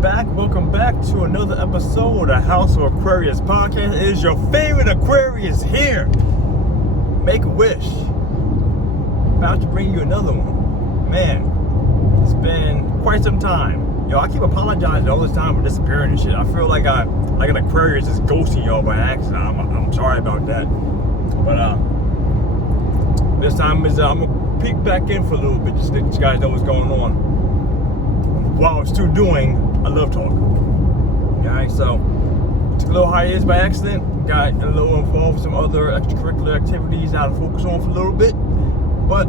Welcome back to another episode of the House of Aquarius podcast. It is your favorite Aquarius here. Make a wish. About to bring you another one. Man, it's been quite some time. Yo, I keep apologizing all this time for disappearing and shit. I feel like an Aquarius is ghosting y'all by accident. I'm sorry about that. But this time I'm gonna peek back in for a little bit just to let you guys know what's going on while I'm still doing a love talk. Alright, so took a little hiatus by accident, got a little involved with some other extracurricular activities I had to focus on for a little bit, but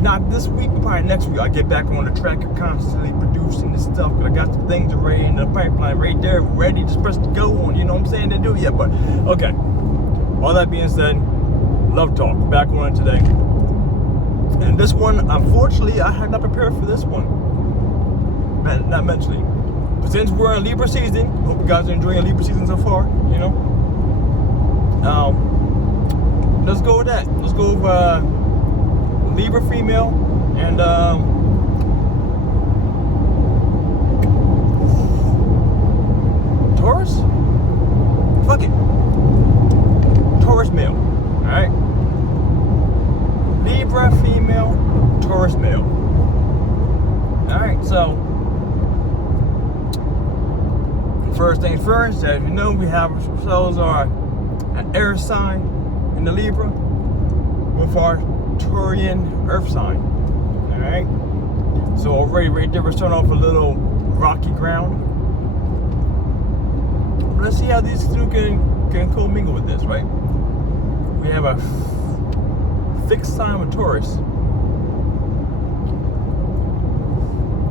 not this week, probably next week I'll get back on the track of constantly producing this stuff, because I got some things already in the pipeline right there, ready to press to go on, you know what I'm saying, to do yet, but okay. All that being said, love talk, back on it today. And this one, unfortunately, I had not prepared for this one. Not mentally. But since we're in Libra season, hope you guys are enjoying Libra season so far, you know. Let's go with that. Let's go with Libra female and Taurus? Fuck it. Taurus male. Alright? Libra female, Taurus male. Alright, so first things first, as you know, we have ourselves an air sign in the Libra with our Taurian earth sign. Alright? So already right there we're starting off a little rocky ground. But let's see how these two can commingle with this, right? We have a fixed sign with Taurus.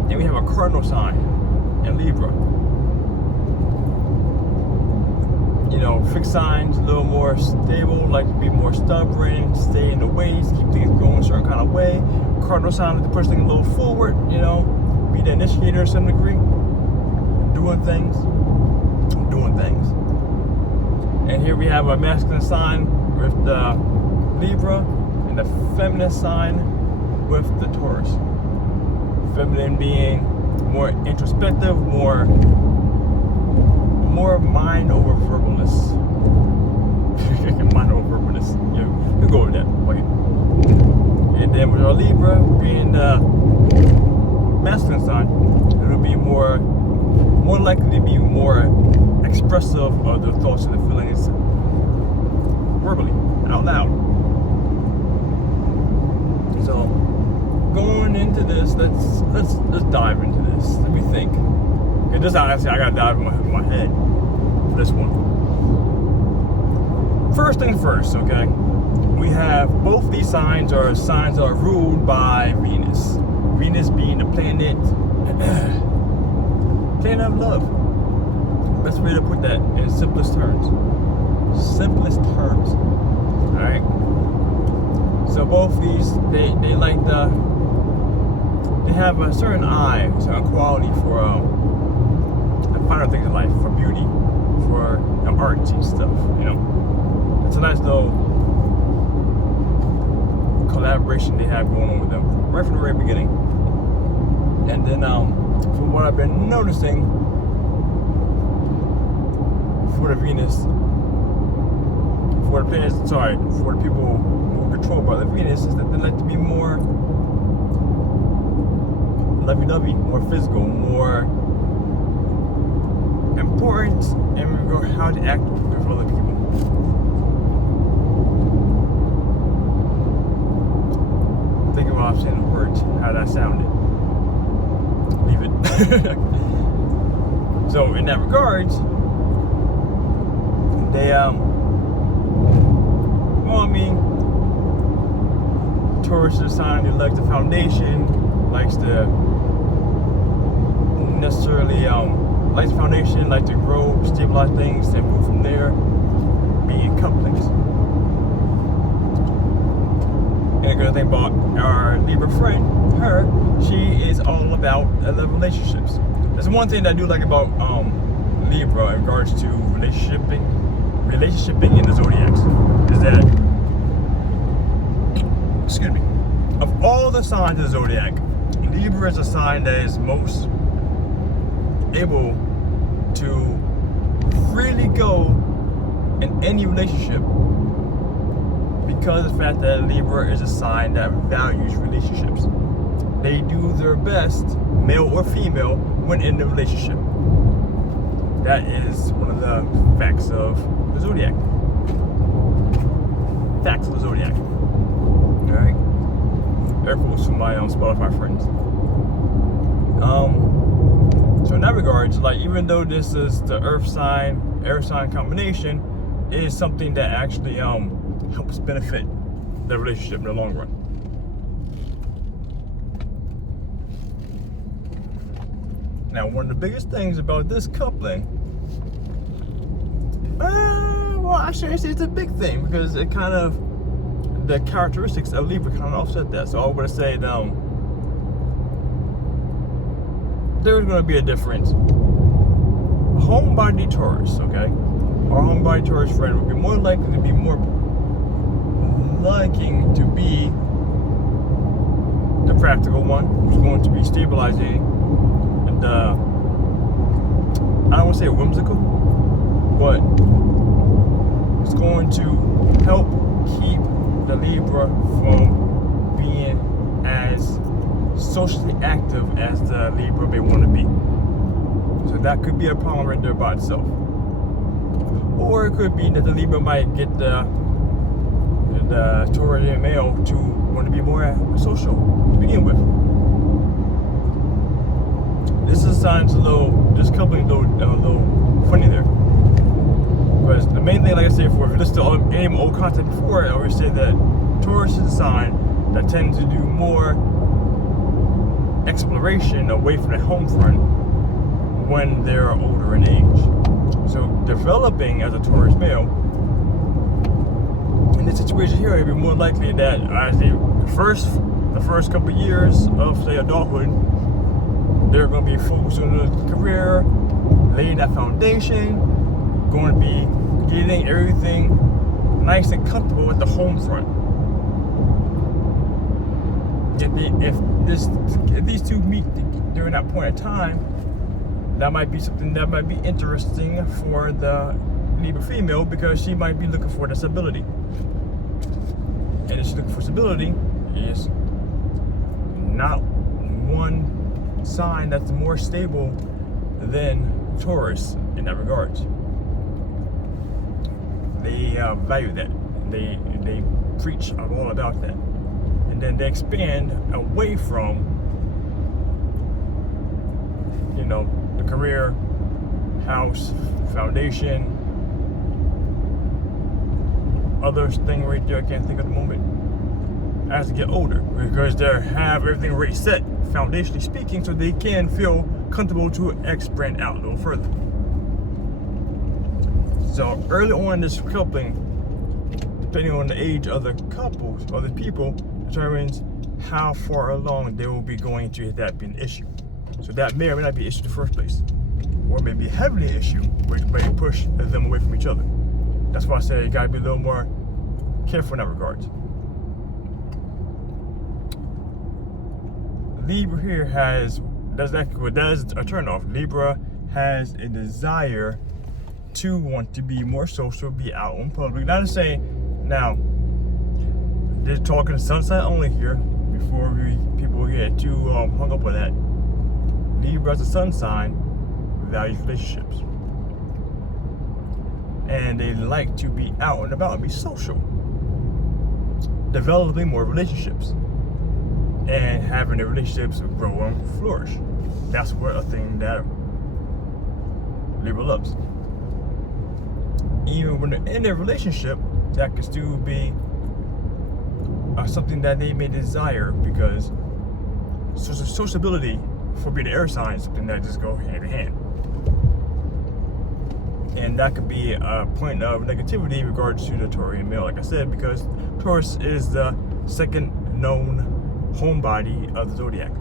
And we have a cardinal sign in Libra. You know, fixed signs, a little more stable, like to be more stubborn, stay in the ways, keep things going a certain kind of way. Cardinal sign, like to push things a little forward, you know, be the initiator to some degree. Doing things. And here we have a masculine sign with the Libra and the feminine sign with the Taurus. Feminine being more introspective, more mind over verbalness. Mind over verbalness. Yeah, we'll go with that. Okay. And then with our Libra being the masculine sign, it'll be more likely to be more expressive of the thoughts and the feelings verbally, out loud. So going into this, let's dive into this. Let me think. Okay, this honestly, I gotta dive in my head for this one. First thing first, okay? We have both these signs are ruled by Venus. Venus being the planet of love. Best way to put that in simplest terms. Alright? So both these, they like they have a certain eye, a certain quality for the finer things in life, for beauty, for art and stuff, you know. It's a nice little collaboration they have going on with them right from the very beginning. And then from what I've been noticing for the Venus, for the people who are controlled by the Venus, is that they like to be more lovey-dovey, more physical, more important in regard to how to act with other people. Think about saying the words, how that sounded. Leave it. So in that regards, they Taurus is a sign who likes the foundation, likes to likes the foundation, likes to grow, stabilize things, and move from there, be in couplings. And a good thing about our Libra friend, she is all about the relationships. There's one thing that I do like about Libra in regards to relationshiping in the zodiacs is that, excuse me, of all the signs of the zodiac, Libra is a sign that is most able to freely go in any relationship because of the fact that Libra is a sign that values relationships. They do their best, male or female, when in the relationship. That is one of the facts of the zodiac. Facts of the zodiac. Alright? Air quotes from my Spotify friends. So in that regards, like, even though this is the earth sign, air sign combination, it is something that actually helps benefit the relationship in the long run. Now, one of the biggest things about this coupling, well, I shouldn't say it's a big thing, because it kind of, the characteristics of Libra kind of offset that. So I would say there's going to be a difference. Homebody Taurus, okay? Our homebody Taurus friend would be more likely to be more liking to be the practical one, who's going to be stabilizing and I don't want to say whimsical, but it's going to help keep the Libra from being as socially active as the Libra may want to be. So that could be a problem right there by itself. Or it could be that the Libra might get the Taurus male to want to be more social to begin with. This sounds this coupling a little funny there. Because the main thing, like I said before, if you listen to any of my old content before, I always say that Taurus is a sign that tends to do more exploration away from the home front when they're older in age. So developing as a Taurus male, in this situation here, it'd be more likely that as the first couple of years of, say, adulthood, they're going to be focused on the career, laying that foundation, going to be getting everything nice and comfortable at the home front. If these two meet during that point in time, that might be something that might be interesting for the Libra female, because she might be looking for the stability. And if she's looking for stability, is not one sign that's more stable than Taurus in that regard. They value that. They preach all about that. And then they expand away from, the career, house, foundation, other thing right there I can't think of at the moment, as they get older, because they have everything already set, foundationally speaking, so they can feel comfortable to expand out a little further. So early on in this coupling, depending on the age of the couples, of the people, determines how far along they will be going to that be an issue. So that may or may not be an issue in the first place, or maybe heavily an issue, which may push them away from each other. That's why I say you gotta be a little more careful in that regard. Libra here that's a turnoff. Libra has a desire to want to be more social, be out in public. Not to say, now, they're talking sun sign only here, before people get too hung up on that. Libra as a sun sign values relationships. And they like to be out and about and be social. Developing more relationships. And having the relationships grow and flourish. That's what a thing that Libra loves. Even when they're in a relationship, that can still be something that they may desire, because sociability for being an air sign is something that just go hand in hand. And that could be a point of negativity in regards to the Taurian male, like I said, because Taurus is the second known homebody of the zodiac.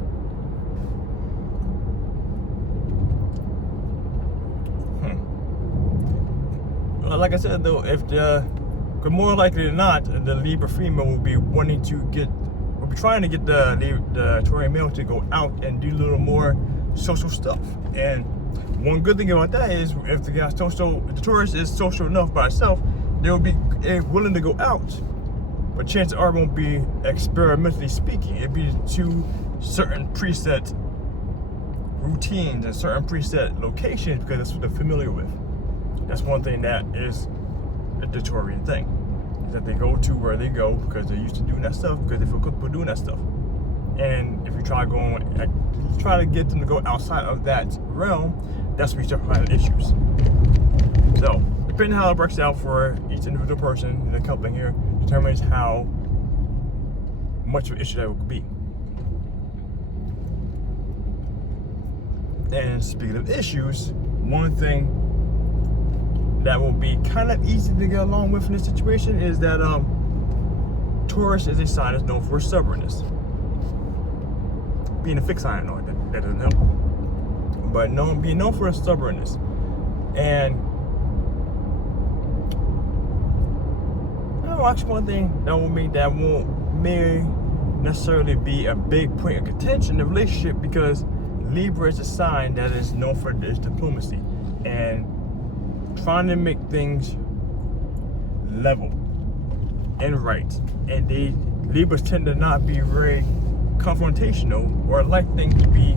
Well, like I said though, more likely than not, the Libra female will be trying to get the Taurian male to go out and do a little more social stuff. And one good thing about that is if the Taurus is social enough by itself, they'll be willing to go out, but chances are it won't be experimentally speaking. It'd be to certain preset routines and certain preset locations because that's what they're familiar with. That's one thing that is a Taurian thing, is that they go to where they go because they're used to doing that stuff, because they feel comfortable doing that stuff. And if you try to get them to go outside of that realm, that's when you start finding issues. So, depending on how it works out for each individual person, the couple here determines how much of an issue that would be. And speaking of issues, one thing that will be kind of easy to get along with in this situation is that Taurus is a sign that's known for stubbornness. Being a fixed sign, no, that doesn't help. But being known for stubbornness. And actually one thing that may necessarily be a big point of contention in the relationship, because Libra is a sign that is known for its diplomacy and trying to make things level and right. And Libras tend to not be very confrontational or like things to be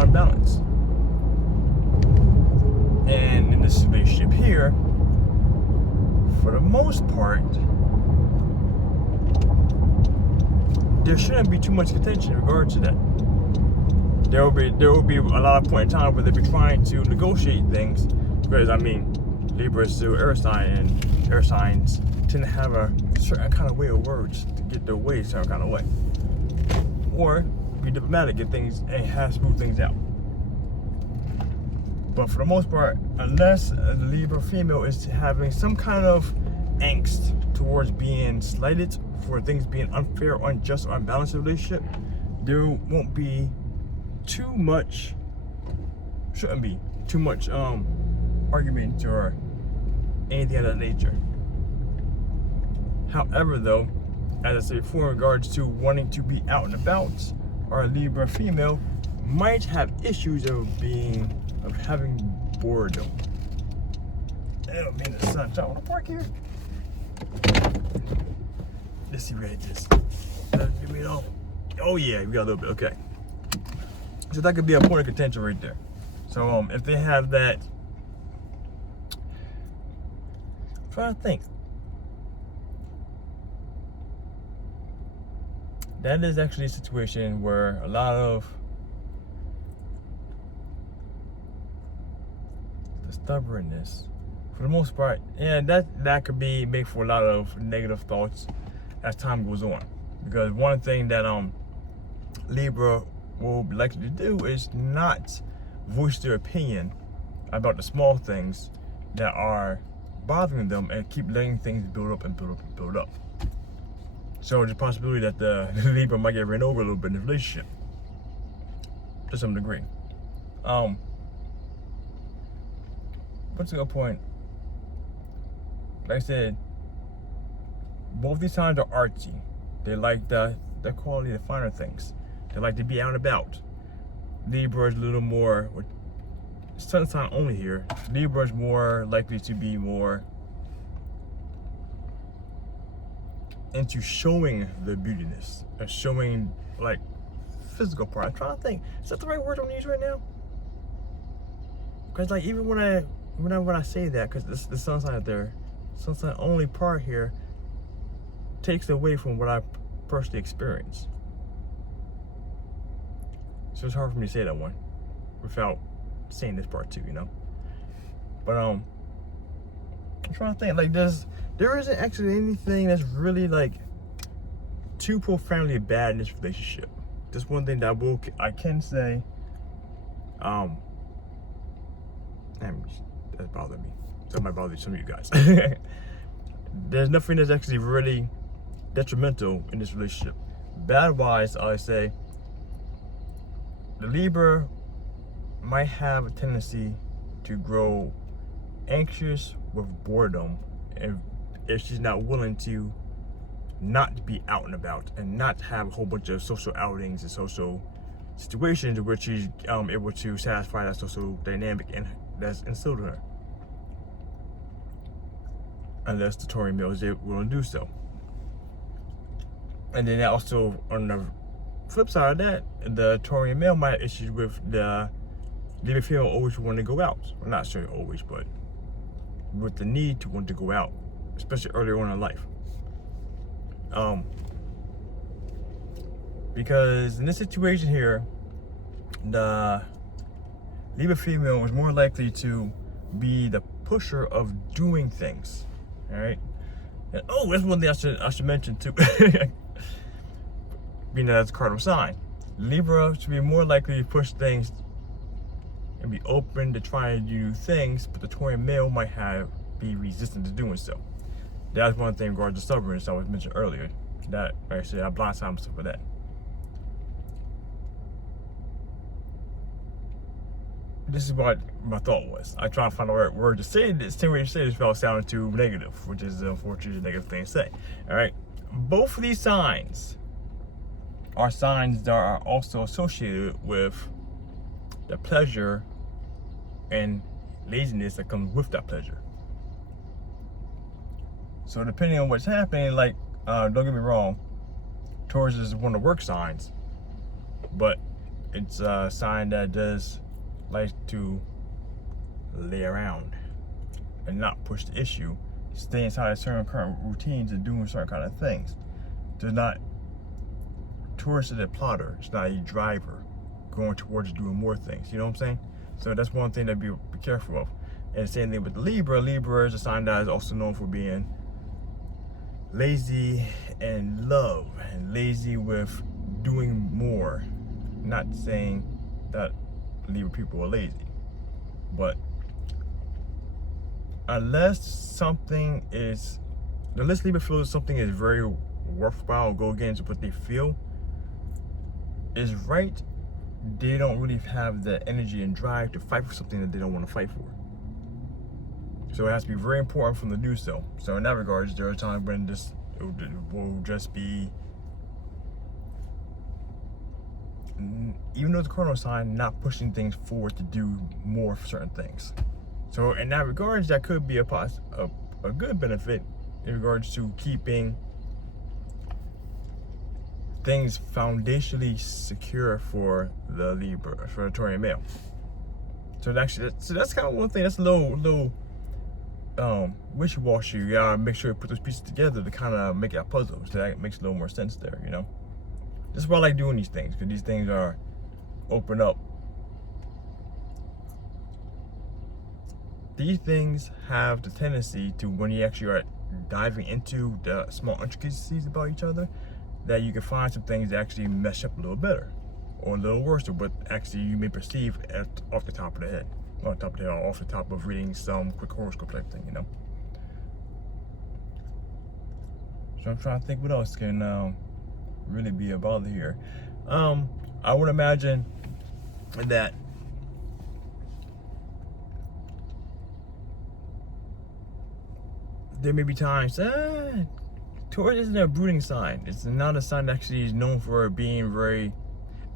unbalanced. And in this relationship here, for the most part, there shouldn't be too much contention in regards to that. There will be a lot of point in time where they'll be trying to negotiate things, because Libra is still air sign, and air signs tend to have a certain kind of way of words to get their way a certain kind of way, or be diplomatic, get things and smooth things out. But for the most part, unless the Libra female is having some kind of angst towards being slighted for things being unfair, unjust, or unbalanced in a relationship, there won't be shouldn't be too much argument or anything of that nature. However, though, as I said before, in regards to wanting to be out and about, our Libra female might have issues of having boredom. Oh man, the sun. I want to park here. Let's see where it is. Give me it all. Oh yeah, we got a little bit. Okay. So that could be a point of contention right there. So if they have that, I'm trying to think. That is actually a situation where a lot of the stubbornness, for the most part, yeah, that could be made for a lot of negative thoughts as time goes on. Because one thing that Libra will be likely to do is not voice their opinion about the small things that are bothering them, and keep letting things build up and build up and build up. So there's a possibility that the Libra might get ran over a little bit in the relationship, to some degree. What's a good point? Like I said, both these signs are artsy. They like the quality, the finer things. They like to be out and about. Libra is a little more, sun sign only here. Libra is more likely to be more into showing the beautiness and showing like physical part. I'm trying to think, is that the right word I'm gonna use right now? Because like even when I say that, because the sun sign out there, sun sign only part here takes away from what I personally experience. So it's hard for me to say that one without saying this part too, you know. But I'm trying to think, like there isn't actually anything that's really like too profoundly bad in this relationship. Just one thing that I can say, that bothered me. That might bother some of you guys. There's nothing that's actually really detrimental in this relationship. Bad-wise, I say, the Libra might have a tendency to grow anxious with boredom if she's not willing to not be out and about and not have a whole bunch of social outings and social situations in which she's able to satisfy that social dynamic and that's instilled in her. Unless the Taurian male is able to do so. And then also, on the flip side of that, the Taurian male might have issues with the Libra female always want to go out. Well, not sure always, but with the need to want to go out, especially earlier on in life. Because in this situation here, the Libra female is more likely to be the pusher of doing things. All right. And, that's one thing I should mention too. Being that it's a cardinal sign, Libra should be more likely to push things and be open to trying to do things, but the Taurian male might be resistant to doing so. That's one thing regarding the stubbornness I was mentioned earlier. That actually I blindside myself with that. This is what my thought was. I try to find the right word to say this. Same way to say this without sounding too negative, which is unfortunately a negative thing to say. All right, both of these signs are signs that are also associated with the pleasure and laziness that comes with that pleasure. So depending on what's happening, like don't get me wrong, Taurus is one of the work signs, but it's a sign that does like to lay around and not push the issue, stay inside of certain current routines and doing certain kind of things. Taurus is a plotter, it's not a driver going towards doing more things, you know what I'm saying? So that's one thing to be careful of. And the same thing with the Libra. Libra is a sign that is also known for being lazy and love, and lazy with doing more. Not saying that Libra people are lazy, but unless Libra feels something is very worthwhile, go against what they feel is right, they don't really have the energy and drive to fight for something that they don't want to fight for. So it has to be very important for them to do so. So in that regards, there are times when it will just be, even though it's a cardinal sign, not pushing things forward to do more for certain things. So in that regards, that could be a good benefit in regards to keeping things foundationally secure for the Libra, for the Taurian male. So that's kind of one thing. That's a little wishy-washy. You gotta make sure you put those pieces together to kind of make that puzzle. So that makes a little more sense there, you know. This is why I like doing these things, because these things are open up. These things have the tendency to, when you actually are diving into the small intricacies about each other, that you can find some things that actually mesh up a little better or a little worse than what actually you may perceive off the top of the head. Or off the top of reading some quick horoscope type thing, you know. So I'm trying to think what else can really be a bother here. I would imagine that there may be times Taurus isn't a brooding sign. It's not a sign that actually is known for being very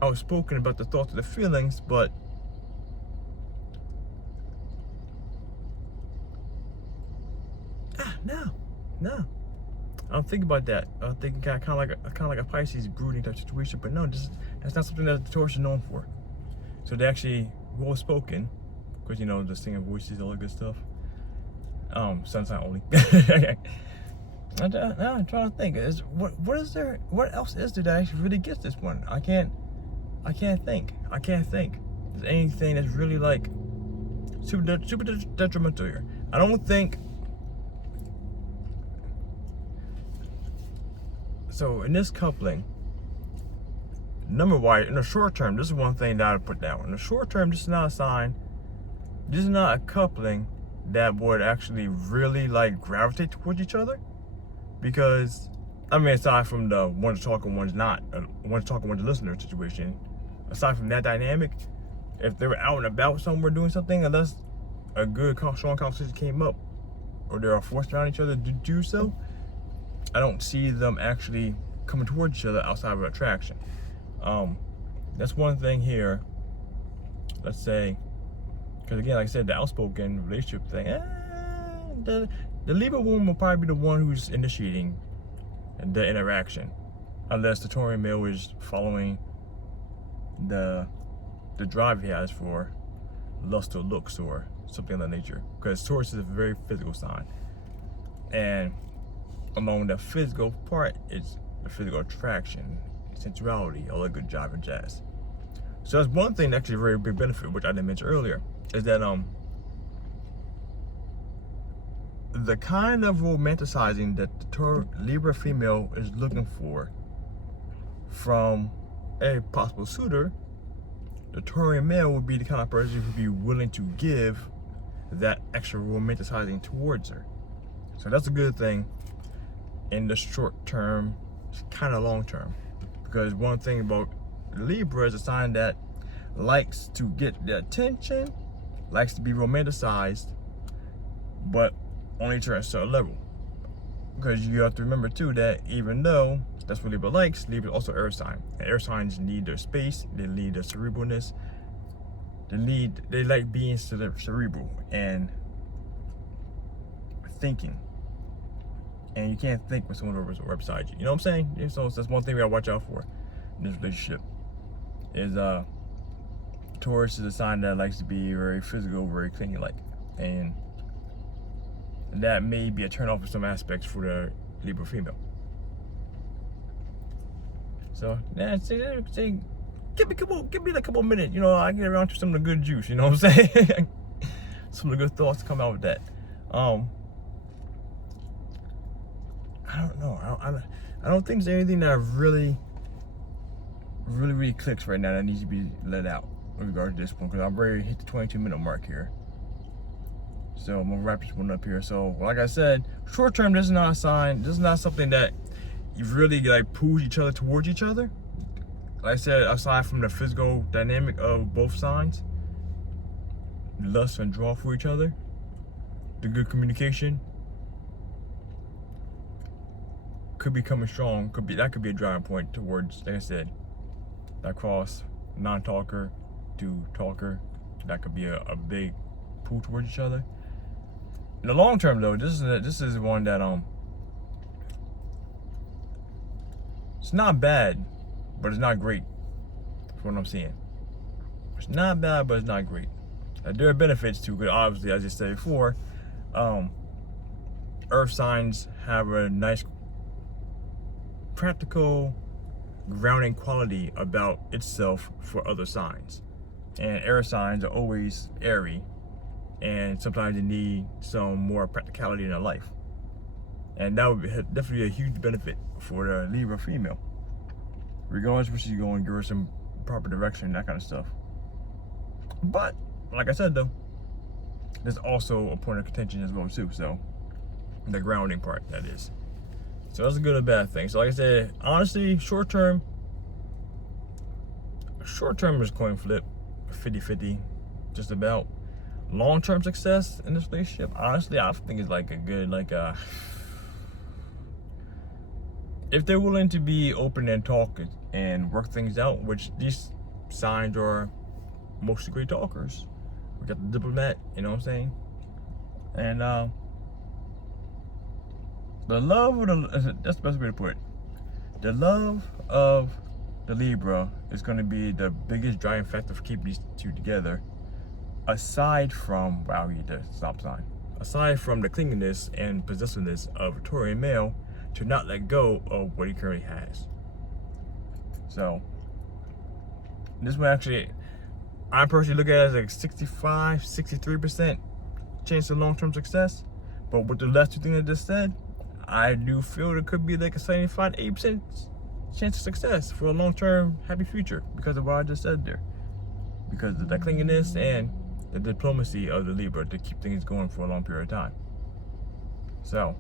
outspoken about the thoughts and the feelings, but no. I'm thinking about that. I'm thinking kind of like a Pisces brooding type situation, but no, that's not something that the Taurus is known for. So they're actually well spoken, because you know the singing voices, all that good stuff. Sunshine only. I'm trying to think. What else is there that actually really gets this one? I can't think. There's anything that's really like super detrimental here. I don't think. So in this coupling, number-wise, in the short term, this is one thing that I put down. In the short term, this is not a sign. This is not a coupling that would actually really like gravitate towards each other, because I mean, aside from the one's talking, one's not, one's talking, one's listener situation, aside from that dynamic, if they were out and about somewhere doing something, unless a good strong conversation came up or they are forced around each other to do so, I don't see them actually coming towards each other outside of attraction. That's one thing here. Let's say, because again, like I said, the outspoken relationship thing, the Libra woman will probably be the one who's initiating the interaction, unless the Taurian male is following the drive he has for lust or looks or something of that nature. Because Taurus is a very physical sign, and along the physical part is the physical attraction, sensuality, all that good jive and jazz. So that's one thing, actually a very big benefit, which I didn't mention earlier, is that the kind of romanticizing that the Libra female is looking for from a possible suitor, the Taurian male would be the kind of person who would be willing to give that extra romanticizing towards her. So that's a good thing in the short term, kind of long term. Because one thing about Libra is a sign that likes to get the attention, likes to be romanticized, but only to a certain level. Because you have to remember too that even though that's what Libra likes, Libra is also air sign. And air signs need their space, they need their cerebralness, they like being cerebral and thinking. And you can't think when someone right beside you. You know what I'm saying? So that's one thing we gotta watch out for in this relationship. Is Taurus is a sign that likes to be very physical, very clingy like. And that may be a turn off for some aspects for the Libra female. So yeah, give me like a couple minutes, you know, I get around to some of the good juice, you know what I'm saying? Some of the good thoughts come out with that. I don't know. I don't think there's anything that really clicks right now that needs to be let out with regard to this one, because I've already hit the 22-minute mark here. So I'm gonna wrap this one up here. So like I said, short term, this is not a sign. This is not something that you really like push each other towards each other. Like I said, aside from the physical dynamic of both signs, lust and draw for each other, the good communication could be coming strong. That could be a driving point towards, like I said, that cross non-talker to talker. That could be a big pull towards each other. In the long term, though, this is one that it's not bad, but it's not great. That's what I'm seeing. It's not bad, but it's not great. There are benefits too, because obviously, as I said before, Earth signs have a nice practical grounding quality about itself for other signs, and air signs are always airy, and sometimes they need some more practicality in their life, and that would be definitely a huge benefit for the Libra female, regardless of where she's going, give her some proper direction, that kind of stuff. But like I said, though, there's also a point of contention as well too, so the grounding part, that is. So that's a good or bad thing. So like I said, honestly, short term is coin flip, 50-50, just about. Long-term success in this relationship, honestly, I think it's like a good, if they're willing to be open and talk and work things out, which these signs are mostly great talkers. We got the diplomat, you know what I'm saying? And the love of that's the best way to put it. The love of the Libra is going to be the biggest driving factor for keeping these two together, aside from, wow, you the stop sign, aside from the clinginess and possessiveness of a Taurian male to not let go of what he currently has. So this one, actually, I personally look at it as like 65-63% chance of long-term success. But with the last two things I just said, I do feel there could be like a 75-80% chance of success for a long-term happy future because of what I just said there. Because of the clinginess and the diplomacy of the Libra to keep things going for a long period of time. So,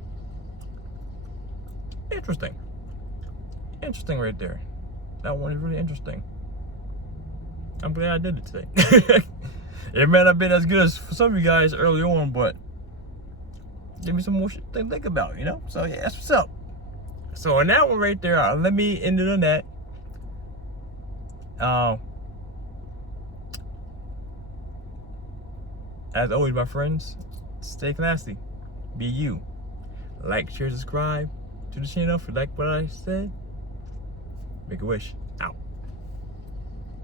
interesting. Interesting right there. That one is really interesting. I'm glad I did it today. It may not have been as good as for some of you guys early on, but give me some more shit to think about, you know? So yeah, that's what's up. So on that one right there, let me end it on that. As always, my friends, stay classy. Be you. Like, share, subscribe to the channel if you like what I said. Make a wish. Out.